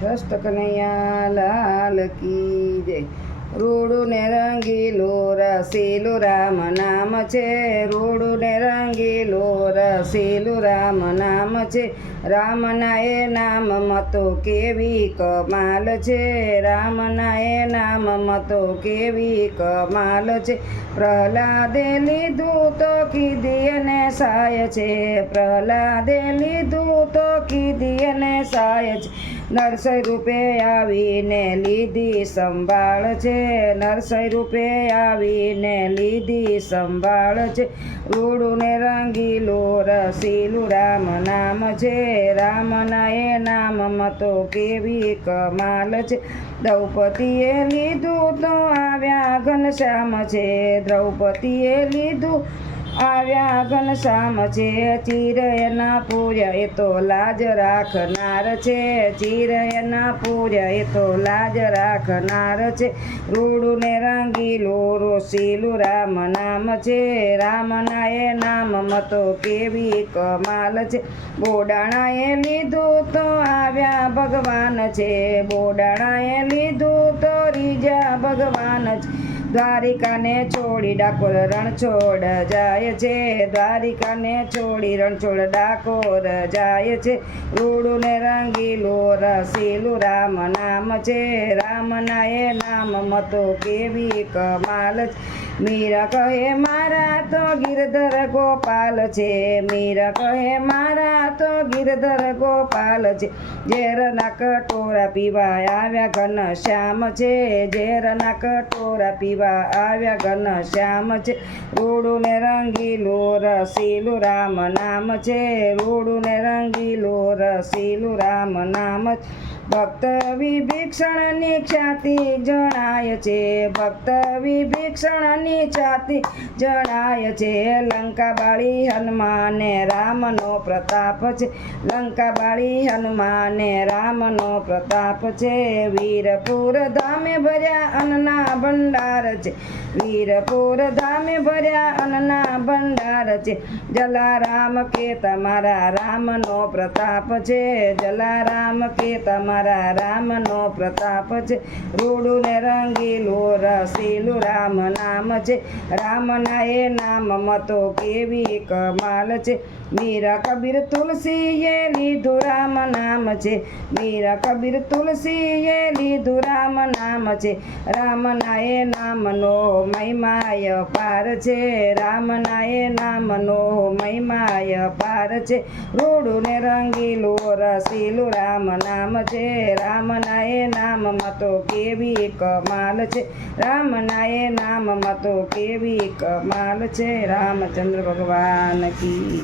કૃષ્ણ કનૈયા લાલ કી જય। રૂડું ને રંગીલું રસીલું રામ નામ છે, રૂડું ને રંગીલું રસીલું રામ નામ છે। રામના એ નામમાં તો કેવી કમાલ છે, રામના એ નામમાં તો કેવી કમાલ છે। પ્રહલાદે લીધું તો કીધી અને સાય છે, પ્રહલાદે લીધું તો કીધી અને સાય છે। નરસિંહ રૂપે આવીને લીધી સંભાળ છે, નરસિંહ રૂપે આવીને લીધી સંભાળ છે। રૂડું ને રંગીલું રસીલું રામ નામ છે, રામના એ નામમાં તો કેવી કમાલ છે। દ્રૌપદીએ લીધું તો આવ્યા ઘનશ્યામ છે, દ્રૌપદીએ લીધું આવ્યા ઘનશ્યામ છે। ચિરયના પૂર્ય એ તો લાજ રાખનાર છે, ચિરયના પૂર્ય એ તો લાજ રાખનાર છે। રૂડું ને રંગીલું રસીલું રામ નામ છે, રામના એ નામમાં તો કેવી કમાલ છે। બોડાણાએ લીધું તો આવ્યા ભગવાન છે, બોડાણાએ લીધું તો રીજા ભગવાન છે। દ્વારિકાને છોડી ડાકોર રણછોડ જાય છે, દ્વારિકાને છોડી રણછોડ ડાકોર જાય છે। રૂડું ને રંગીલું રસીલું રામ નામ છે, રામના એ નામમાં તો કેવી કમાલ છે। મીરા કહે મારા તો ગિરધર ગોપાલ છે, મીરા કહે મારા તો ગિરધર ગોપાલ છે। ઝેરના કટોરા પીવા આવ્યા ઘનશ્યામ છે, ઝેરના કટોરા પીવા આવ્યા ઘનશ્યામ છે। રૂડું ને રંગીલું રસીલું રામ નામ છે, રૂડું ને રંગીલું રસીલું રામ નામ છે। ભક્ત વિભીષણની ખ્યાતિ જણાય છે, ભક્ત વિભીષણની ખ્યાતિ જણાય છે। લંકા બાળી હનુમાને રામનો પ્રતાપ છે, લંકા બાળી હનુમાને રામનો પ્રતાપ છે। વીરપુર ધામે ભર્યા અન્નના ભંડાર છે, વીરપુર ધામે ભર્યા અન્નના ભંડાર છે। જલારામ કે તમારા રામનો પ્રતાપ છે, જલારામ કે તમારા રામનો પ્રતાપ છે। રૂડું ને રંગીલું રસીલું રામ નામ છે, રામના એ નામમાં તો કેવી કમાલ છે। મીરા કબીર તુલસીએ લીધું રામ નામ છે, મીરા કબીર તુલસીએ લીધું રામ નામ છે। રામના એ નામનો મહિમાય પાર છે, રામના એ નામનો મહિમાય પાર છે। રૂડું ને રંગીલું રસીલું રામ નામ છે, રામના એ નામમાં તો કેવી કમાલ છે, રામના એ નામમાં તો કેવી કમાલ છે। રામચંદ્ર ભગવાન કી